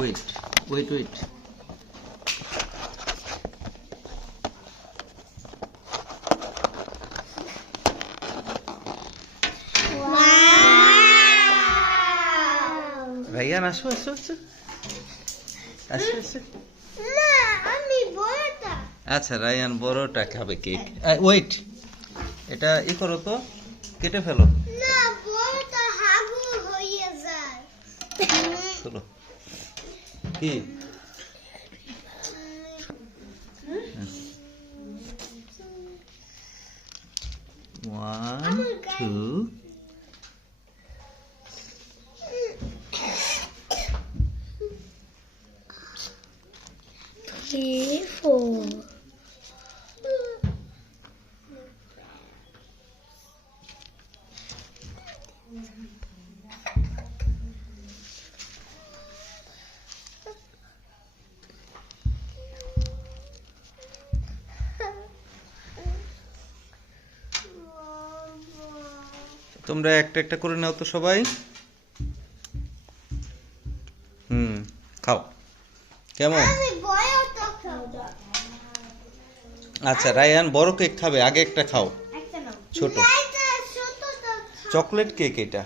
Wait, wait, wait. Ryan, আসো আসো আসো আসো আসো। না আমি বড়টা। আচ্ছা রায়ান বড়টা খাবে কেক। ওয়েট, এটা করো তো, কেটে ফেলো। না বড়টা হাগু হয়ে যায়। চলো কি ওয়ান টু Three, four. তোমরা একটা একটা করে নাও তো সবাই। খাও কেমন? আমি বড়টা খাবো। আচ্ছা রায়ান বড় কেক খাবে, আগে একটা খাও একটা নাও। ছোট না, এটা ছোটটা খাবো। চকলেট কেক এটা।